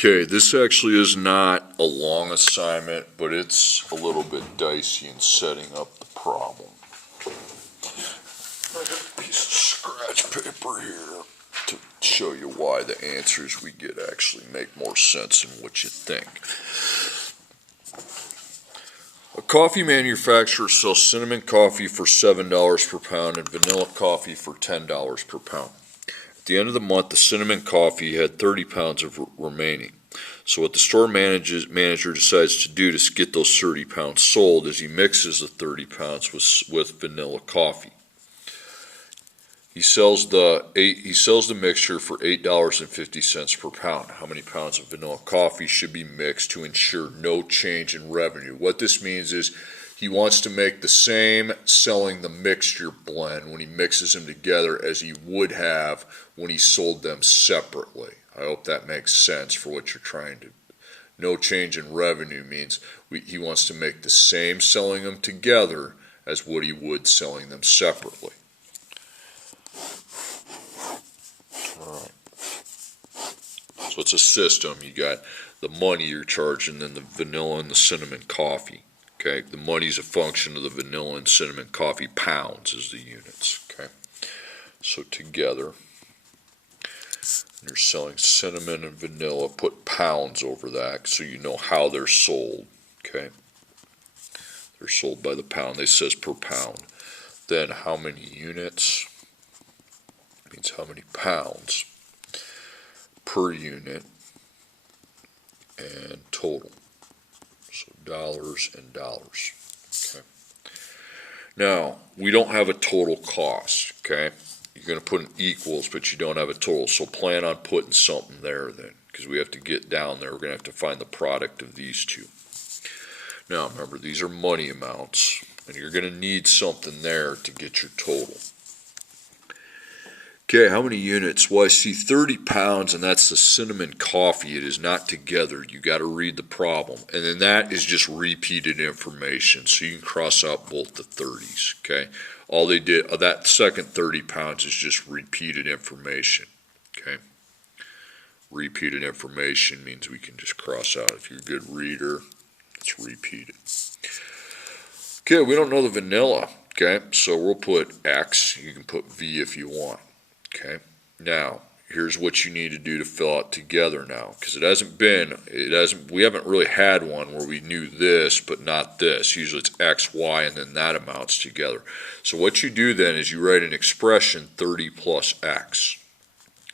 Okay, this actually is not a long assignment, but it's a little bit dicey in setting up the problem. I got a piece of scratch paper here to show you why the answers we get actually make more sense than what you think. A coffee manufacturer sells cinnamon coffee for $7 per pound and vanilla coffee for $10 per pound. At the end of the month, the cinnamon coffee had 30 pounds of remaining. So what the store manager decides to do to get those 30 pounds sold is he mixes the 30 pounds with vanilla coffee. He sells the mixture for $8.50 per pound. How many pounds of vanilla coffee should be mixed to ensure no change in revenue? What this means is he wants to make the same selling the mixture blend when he mixes them together as he would have when he sold them separately. I hope that makes sense for what you're trying to. No change in revenue means he wants to make the same selling them together as what he would selling them separately. Alright. So it's a system. You got the money you're charging, then the vanilla and the cinnamon coffee. Okay, the money's a function of the vanilla and cinnamon coffee. Pounds is the units. Okay, so together, you're selling cinnamon and vanilla. Put pounds over that so you know how they're sold. Okay, they're sold by the pound. It says per pound. Then how many units means how many pounds per unit and total. So dollars and dollars. Okay. Now, we don't have a total cost, okay? You're going to put in equals, but you don't have a total. So plan on putting something there then, because we have to get down there. We're going to have to find the product of these two. Now, remember, these are money amounts, and you're going to need something there to get your total. Okay, how many units? Well, I see 30 pounds, and that's the cinnamon coffee. It is not together. You got to read the problem. And then that is just repeated information, so you can cross out both the 30s, okay? All they did, that second 30 pounds is just repeated information, okay? Repeated information means we can just cross out. If you're a good reader, it's repeated. Okay, we don't know the vanilla, okay? So we'll put X. You can put V if you want. Okay, now here's what you need to do to fill out together now, because we haven't really had one where we knew this but not this. Usually it's X, Y, and then that amounts together. So what you do then is you write an expression 30 plus X,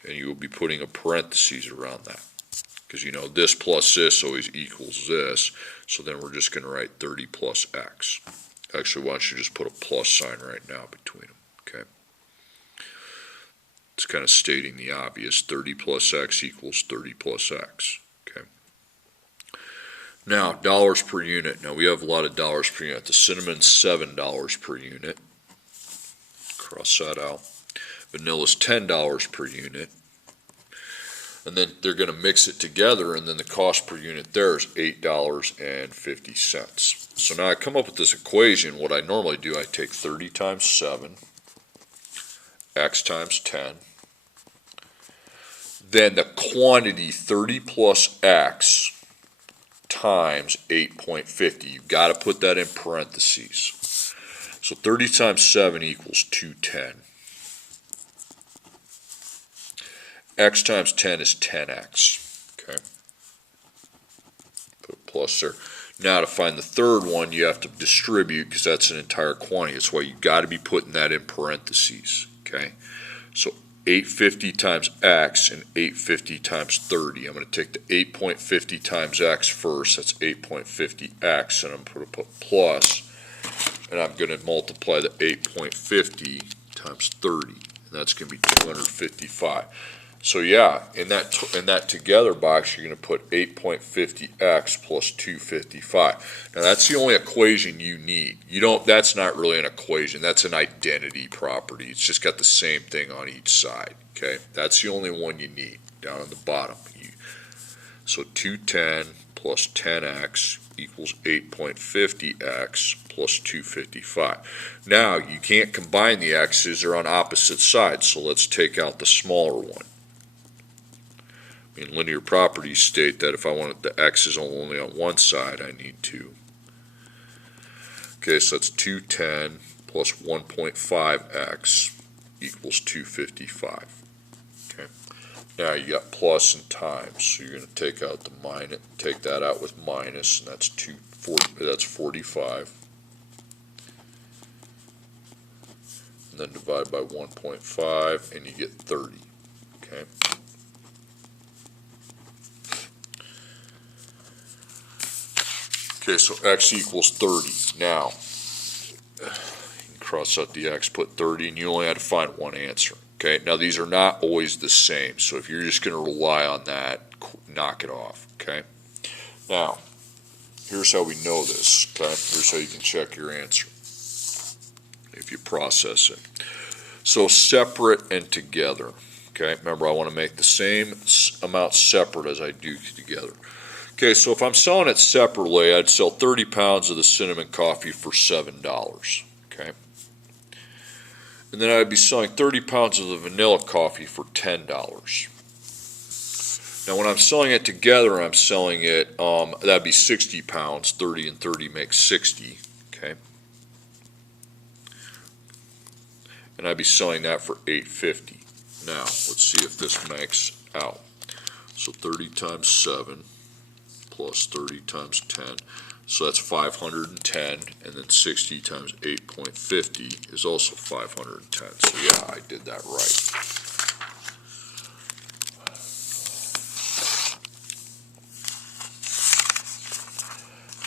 and you will be putting a parentheses around that, because you know this plus this always equals this. So then we're just going to write 30 plus X. Actually, why don't you just put a plus sign right now between them, okay? It's kind of stating the obvious. 30 plus X equals 30 plus X. Okay. Now, dollars per unit. Now, we have a lot of dollars per unit. The cinnamon's $7 per unit. Cross that out. Vanilla's $10 per unit. And then they're going to mix it together, and then the cost per unit there is $8.50. So now I come up with this equation. What I normally do, I take 30 times 7. X times 10. Then the quantity 30 plus X times 8.50. You've got to put that in parentheses. So 30 times 7 equals 210. X times 10 is 10X. Okay. Put a plus there. Now to find the third one, you have to distribute because that's an entire quantity. That's why you've got to be putting that in parentheses. Okay, so 850 times X and 850 times 30. I'm going to take the 8.50 times X first. That's 8.50X, and I'm going to put plus, and I'm going to multiply the 8.50 times 30, and that's going to be 255. So yeah, in that together box, you're going to put 8.50x plus 255. Now that's the only equation you need. That's not really an equation. That's an identity property. It's just got the same thing on each side. Okay, that's the only one you need down on the bottom. So 210 plus 10x equals 8.50x plus 255. Now you can't combine the x's; they're on opposite sides. So let's take out the smaller one. In linear properties state that if I want the X is only on one side, I need to. Okay, so that's 210 plus 1.5x equals 255. Okay. Now you got plus and times, so you're going to take out the minus, take that out with minus, and that's 45. And then divide by 1.5, and you get 30. Okay. Okay, so x equals 30. Now, you can cross out the x, put 30, and you only had to find one answer. Okay, now these are not always the same, so if you're just going to rely on that, knock it off. Okay, now, here's how we know this. Okay, here's how you can check your answer if you process it. So separate and together. Okay, remember I want to make the same amount separate as I do together. Okay, so if I'm selling it separately, I'd sell 30 pounds of the cinnamon coffee for $7. Okay, and then I'd be selling 30 pounds of the vanilla coffee for $10. Now when I'm selling it together, I'm selling it, that'd be 60 pounds, 30 and 30 makes 60, okay? And I'd be selling that for $8.50. Now, let's see if this makes out. So 30 times 7 plus 30 times 10, so that's 510, and then 60 times 8.50 is also 510. So yeah, I did that right.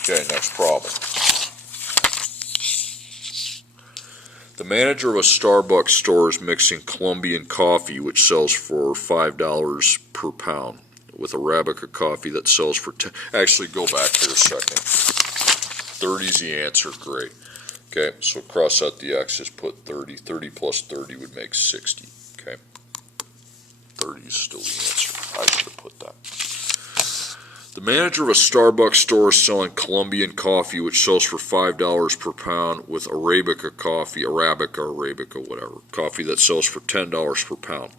Okay, next problem. The manager of a Starbucks store is mixing Colombian coffee, which sells for $5 per pound, with Arabica coffee that sells for 10. Actually, go back here a second. 30 is the answer. Great. Okay, so cross out the x's, put 30. 30 plus 30 would make 60. Okay. 30 is still the answer. I should have put that. The manager of a Starbucks store is selling Colombian coffee, which sells for $5 per pound, with Arabica coffee, Arabica, whatever, coffee that sells for $10 per pound.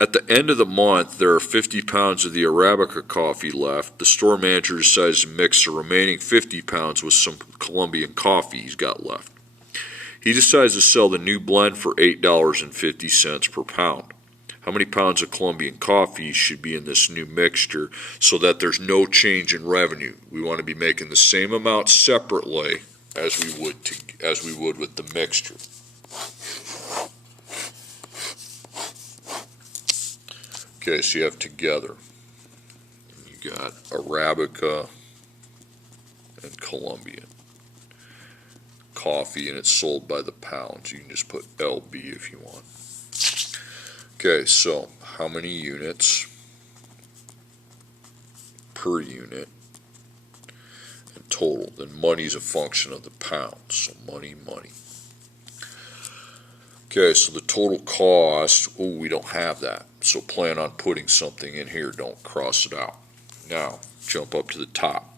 At the end of the month, there are 50 pounds of the Arabica coffee left. The store manager decides to mix the remaining 50 pounds with some Colombian coffee he's got left. He decides to sell the new blend for $8.50 per pound. How many pounds of Colombian coffee should be in this new mixture so that there's no change in revenue? We want to be making the same amount separately as we would with the mixture. Okay, so you have together. You got Arabica and Colombian coffee, and it's sold by the pounds. You can just put LB if you want. Okay, so how many units per unit in total? Then money's a function of the pounds, so money. Okay, so the total cost, we don't have that, so plan on putting something in here, don't cross it out. Now, jump up to the top.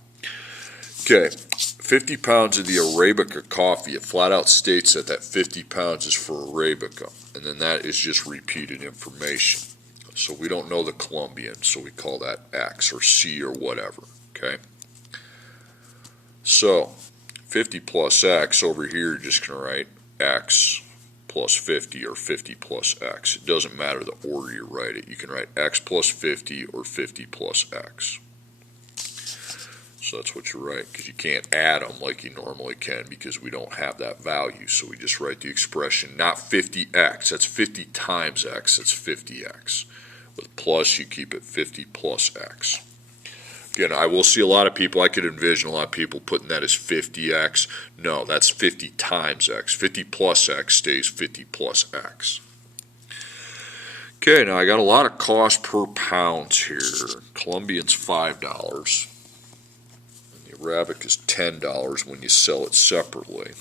Okay, 50 pounds of the Arabica coffee, it flat out states that 50 pounds is for Arabica, and then that is just repeated information. So we don't know the Colombian, so we call that X or C or whatever, okay? So, 50 plus X, over here you're just going to write X plus 50 or 50 plus X. It doesn't matter the order you write it. You can write X plus 50 or 50 plus X. So that's what you write, because you can't add them like you normally can because we don't have that value. So we just write the expression, not 50x, that's 50 times x, that's 50x. With plus, you keep it 50 plus x. Again, I will see a lot of people, I could envision a lot of people putting that as 50x. No, that's 50 times x. 50 plus x stays 50 plus x. Okay, now I got a lot of cost per pound here. Colombian's $5. Arabica is $10 when you sell it separately.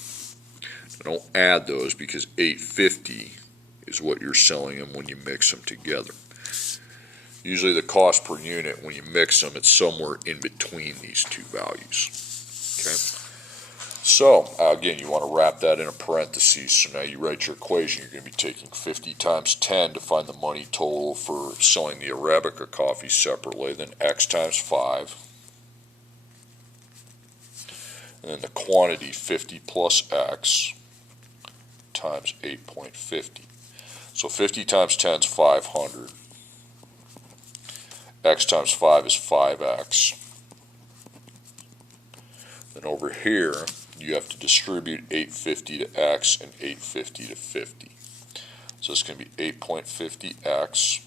Now don't add those because $8.50 is what you're selling them when you mix them together. Usually the cost per unit when you mix them, it's somewhere in between these two values. Okay, So, again, you want to wrap that in a parenthesis. So now you write your equation. You're going to be taking 50 times 10 to find the money total for selling the Arabica coffee separately, then X times 5. And then the quantity, 50 plus X times 8.50. So 50 times 10 is 500. X times 5 is 5X. Then over here, you have to distribute 850 to X and 850 to 50. So it's going to be 8.50X.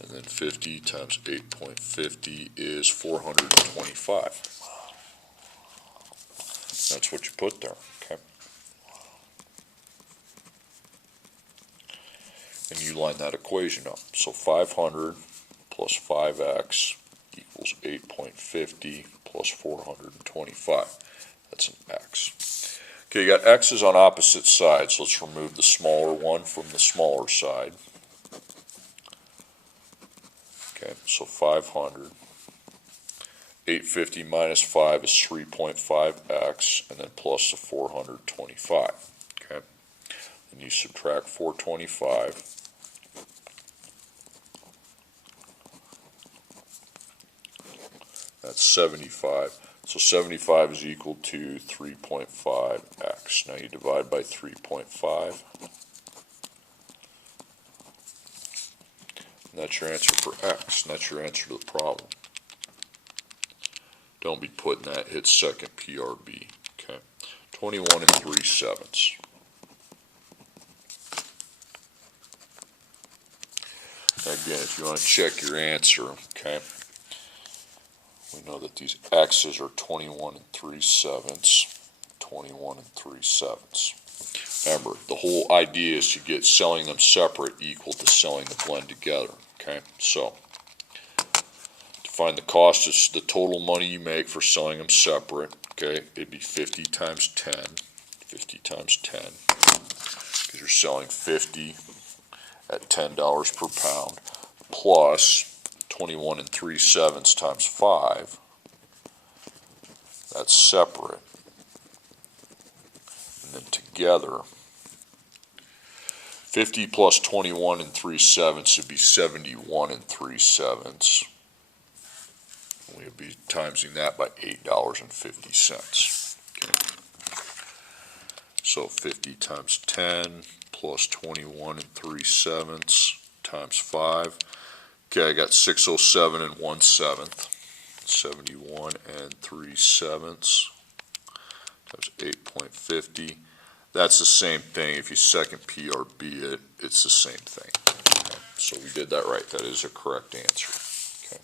And then 50 times 8.50 is 425. That's what you put there, okay? And you line that equation up. So 500 plus 5X equals 8.50 plus 425. That's an X. Okay, you got X's on opposite sides. Let's remove the smaller one from the smaller side. Okay, so 500. 850 minus 5 is 3.5x, and then plus the 425. Okay, and you subtract 425. That's 75. So 75 is equal to 3.5x. Now you divide by 3.5. And that's your answer for x. And that's your answer to the problem. Don't be putting that, hit second PRB. Okay, 21 3/7. Again, if you want to check your answer, okay, we know that these x's are 21 3/7. 21 3/7. Remember, the whole idea is to get selling them separate equal to selling the blend together. Okay, so to find the cost is the total money you make for selling them separate. Okay, it'd be 50 times 10. 50 times 10, because you're selling 50 at $10 per pound, plus 21 3/7 times 5. That's separate. And then together, 50 plus 21 3/7 would be 71 3/7. We would be timesing that by $8.50. Okay. So 50 times 10 plus 21 3/7 times 5. Okay, I got 607 1/7. 71 3/7 times 8.50. That's the same thing. If you second PRB it, it's the same thing. Okay. So we did that right. That is a correct answer. Okay.